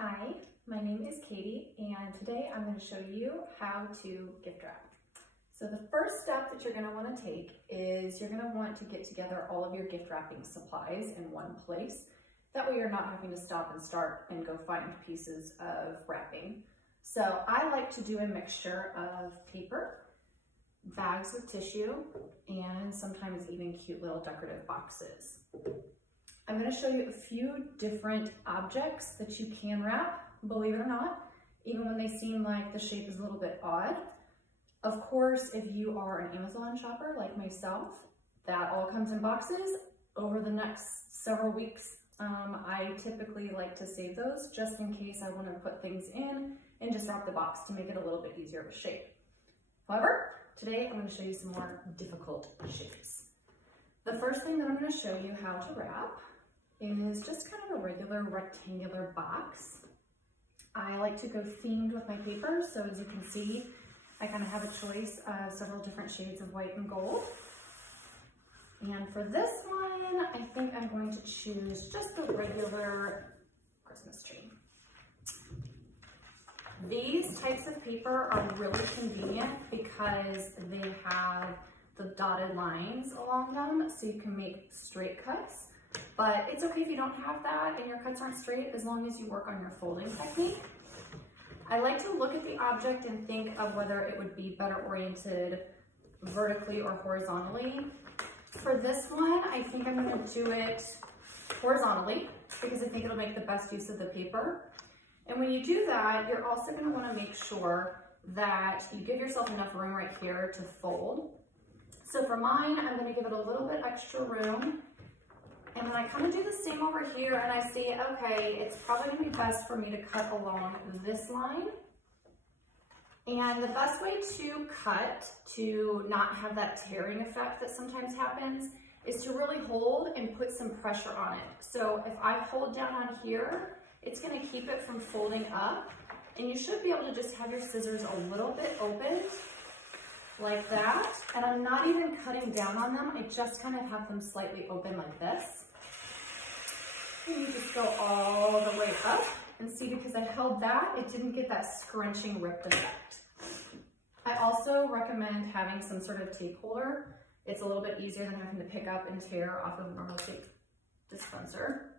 Hi, my name is Katie, and today I'm going to show you how to gift wrap. So the first step that you're going to want to take is you're going to want to get together all of your gift wrapping supplies in one place. That way you're not having to stop and start and go find pieces of wrapping. So I like to do a mixture of paper, bags of tissue, and sometimes even cute little decorative boxes. I'm going to show you a few different objects that you can wrap, believe it or not, even when they seem like the shape is a little bit odd. Of course, if you are an Amazon shopper like myself, that all comes in boxes. Over the next several weeks, I typically like to save those just in case I want to put things in and just wrap the box to make it a little bit easier of a shape. However, today I'm going to show you some more difficult shapes. The first thing that I'm going to show you how to wrap is just kind of a regular rectangular box. I like to go themed with my paper, so as you can see, I kind of have a choice of several different shades of white and gold. And for this one, I think I'm going to choose just a regular Christmas tree. These types of paper are really convenient because they have the dotted lines along them, so you can make straight cuts. But it's okay if you don't have that and your cuts aren't straight, as long as you work on your folding technique. I like to look at the object and think of whether it would be better oriented vertically or horizontally. For this one, I think I'm going to do it horizontally because I think it'll make the best use of the paper. And when you do that, you're also going to want to make sure that you give yourself enough room right here to fold. So for mine, I'm going to give it a little bit extra room. And then I kind of do the same over here and I see, okay, it's probably going to be best for me to cut along this line. And the best way to cut to not have that tearing effect that sometimes happens is to really hold and put some pressure on it. So if I hold down on here, it's going to keep it from folding up. And you should be able to just have your scissors a little bit opened like that. And I'm not even cutting down on them. I just kind of have them slightly open like this. And you just go all the way up and see, because I held that, it didn't get that scrunching ripped effect. I also recommend having some sort of tape holder. It's a little bit easier than having to pick up and tear off of a normal tape dispenser.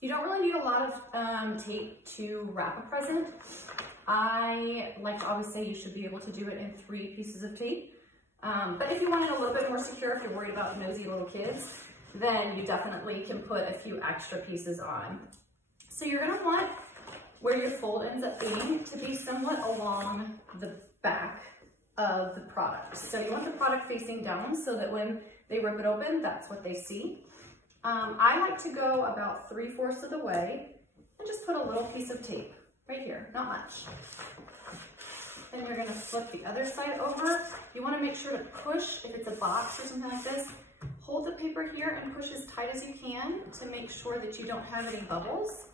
You don't really need a lot of tape to wrap a present. I like to always say you should be able to do it in 3 pieces of tape. But if you want it a little bit more secure, if you're worried about nosy little kids, then you definitely can put a few extra pieces on. So you're going to want where your fold ends up being to be somewhat along the back of the product. So you want the product facing down so that when they rip it open, that's what they see. I like to go about 3/4 of the way and just put a little piece of tape right here, not much. Then you're going to flip the other side over. You want to make sure to push, if it's a box or something like this, hold the paper here and push as tight as you can to make sure that you don't have any bubbles.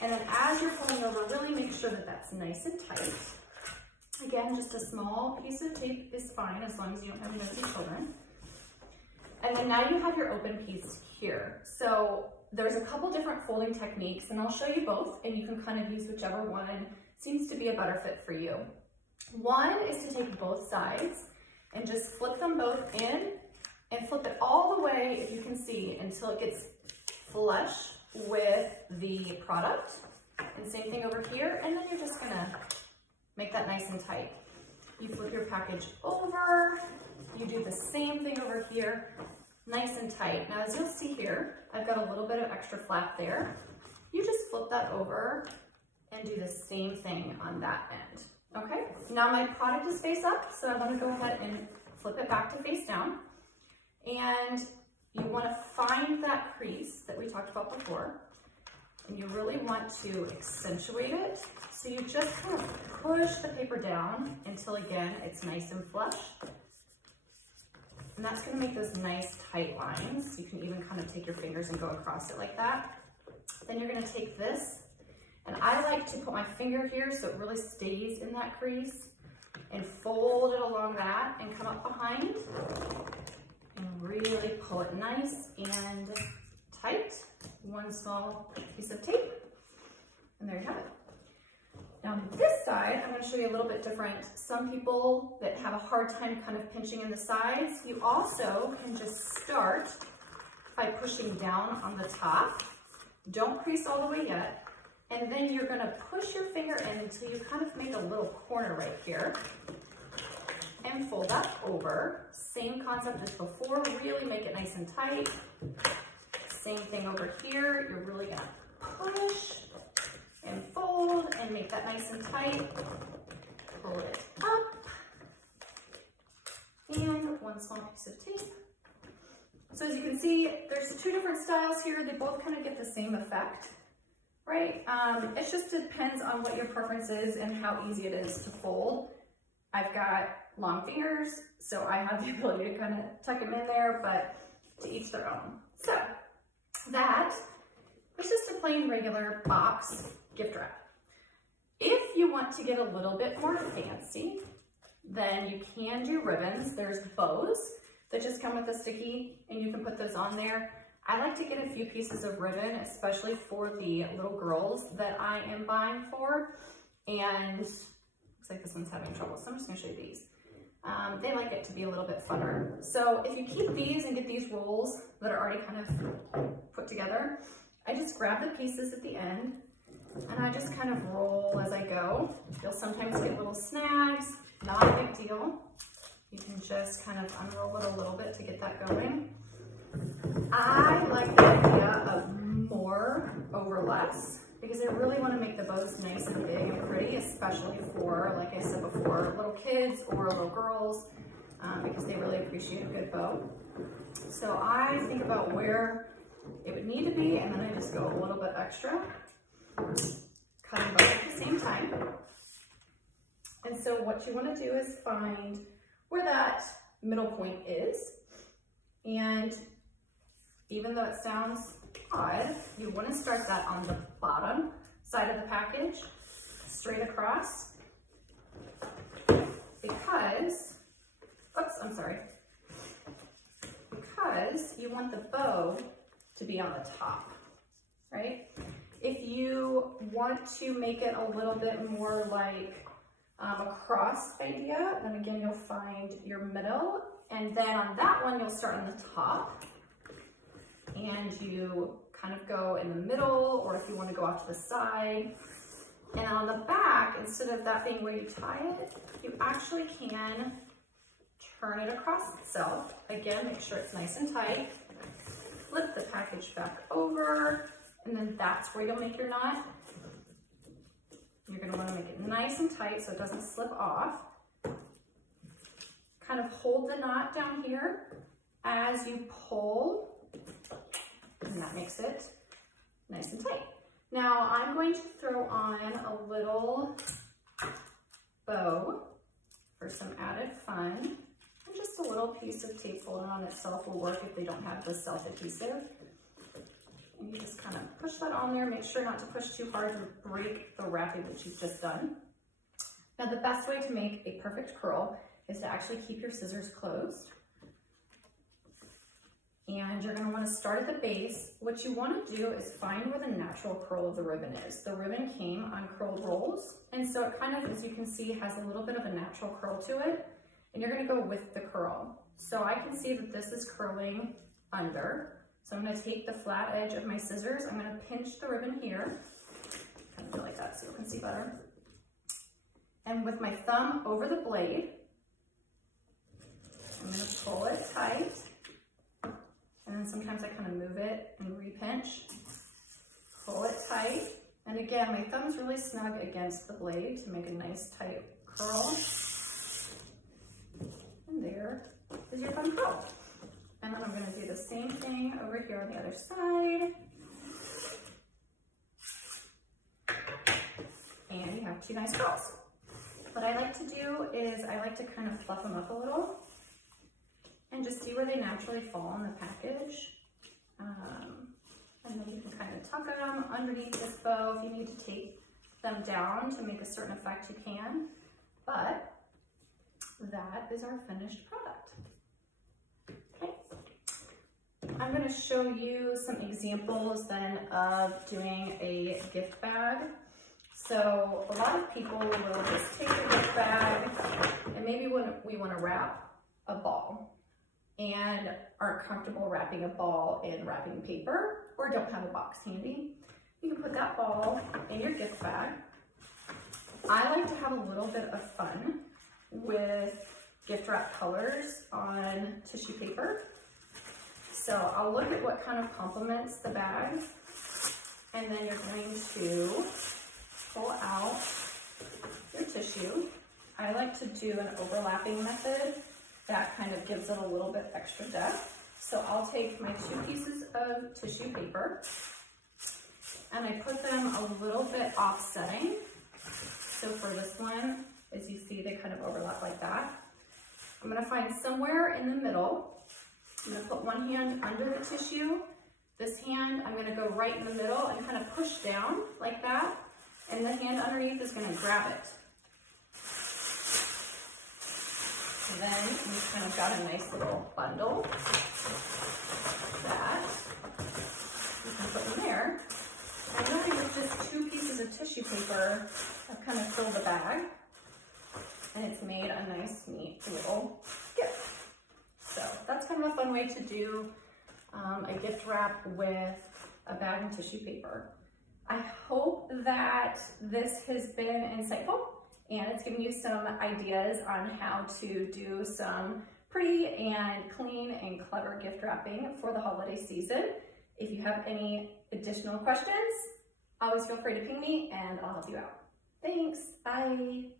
And then as you're folding over, really make sure that that's nice and tight. Again, just a small piece of tape is fine as long as you don't have nosy children. And then now you have your open piece here. So there's a couple different folding techniques, and I'll show you both, and you can kind of use whichever one seems to be a better fit for you. One is to take both sides and just flip them both in and flip it all the way, if you can see, until it gets flush with the product. And same thing over here, and then you're just gonna make that nice and tight. You flip your package over, you do the same thing over here, nice and tight. Now as you'll see here, I've got a little bit of extra flap there. You just flip that over and do the same thing on that end. Okay, now my product is face up, so I'm gonna go ahead and flip it back to face down. And you want to find that crease that we talked about before, and you really want to accentuate it. So you just kind of push the paper down until, again, it's nice and flush. And that's going to make those nice tight lines. You can even kind of take your fingers and go across it like that. Then you're going to take this, and I like to put my finger here so it really stays in that crease, and fold it along that and come up behind. And really pull it nice and tight. One small piece of tape, and there you have it. to show you a little bit different. Some people that have a hard time kind of pinching in the sides, you also can just start by pushing down on the top. Don't crease all the way yet. And then you're gonna push your finger in until you kind of make a little corner right here. And fold that over. Same concept as before, really make it nice and tight. Same thing over here, you're really gonna push and fold and make that nice and tight. Pull it up. And one small piece of tape. So as you can see, there's two different styles here. They both kind of get the same effect, right? It just depends on what your preference is and how easy it is to fold. I've got long fingers, so I have the ability to kind of tuck them in there, but to each their own. So that is just a plain regular box gift wrap. If you want to get a little bit more fancy, then you can do ribbons. There's bows that just come with a sticky and you can put those on there. I like to get a few pieces of ribbon, especially for the little girls that I am buying for. And looks like this one's having trouble, so I'm just gonna show you these. They like it to be a little bit funner. So if you keep these and get these rolls that are already kind of put together, I just grab the pieces at the end and I just kind of roll as I go. You'll sometimes get little snags, not a big deal. You can just kind of unroll it a little bit to get that going. I like the idea of more over less because I really want to make the bows nice and big and pretty, especially for, like I said before, little kids or little girls, because they really appreciate a good bow. So I think about where it would need to be, and then I just go a little bit extra, cutting both at the same time. And so what you want to do is find where that middle point is. And even though it sounds odd, you want to start that on the bottom side of the package, straight across, because, oops, I'm sorry, because you want the bow to be on the top, right? If you want to make it a little bit more like a cross idea, then again, you'll find your middle, and then on that one, you'll start on the top, and you kind of go in the middle, or if you want to go off to the side. And on the back, instead of that being where you tie it, you actually can turn it across itself. Again, make sure it's nice and tight. Flip the package back over, and then that's where you'll make your knot. You're going to want to make it nice and tight so it doesn't slip off. Kind of hold the knot down here as you pull, and that makes it nice and tight. Now I'm going to throw on a little bow for some added fun. And just a little piece of tape folded on itself will work if they don't have the self-adhesive. And you just kind of push that on there. Make sure not to push too hard to break the wrapping that you've just done. Now the best way to make a perfect curl is to actually keep your scissors closed. And you're going to want to start at the base. What you want to do is find where the natural curl of the ribbon is. The ribbon came on curled rolls, and so it kind of, as you can see, has a little bit of a natural curl to it, and you're going to go with the curl. So I can see that this is curling under. So I'm going to take the flat edge of my scissors. I'm going to pinch the ribbon here, kind of like that so you can see better. And with my thumb over the blade, I'm going to pull it tight. And then sometimes I kind of move it and re-pinch, pull it tight. And again, my thumb's really snug against the blade to make a nice tight curl. And there is your fun curl. And then I'm going to do the same thing over here on the other side. And you have two nice curls. What I like to do is I like to kind of fluff them up a little and just see where they naturally fall in the package. And then you can kind of tuck them underneath this bow. If you need to tape them down to make a certain effect, you can. But that is our finished product. Okay. I'm going to show you some examples then of doing a gift bag. So a lot of people will just take a gift bag, and maybe when we want to wrap a ball and aren't comfortable wrapping a ball in wrapping paper or don't have a box handy, you can put that ball in your gift bag. I like to have a little bit of fun with gift wrap colors on tissue paper. So I'll look at what kind of complements the bag, and then you're going to pull out your tissue. I like to do an overlapping method. That kind of gives it a little bit extra depth. So I'll take my 2 pieces of tissue paper and I put them a little bit offsetting. So for this one, as you see, they kind of overlap like that. I'm gonna find somewhere in the middle. I'm gonna put one hand under the tissue. This hand, I'm gonna go right in the middle and kind of push down like that. And the hand underneath is gonna grab it. And then we've kind of got a nice little bundle that you can put in there. And really with just 2 pieces of tissue paper, I've kind of filled the bag, and it's made a nice, neat little gift. So that's kind of a fun way to do a gift wrap with a bag and tissue paper. I hope that this has been insightful and it's given you some ideas on how to do some pretty and clean and clever gift wrapping for the holiday season. If you have any additional questions, always feel free to ping me and I'll help you out. Thanks, bye.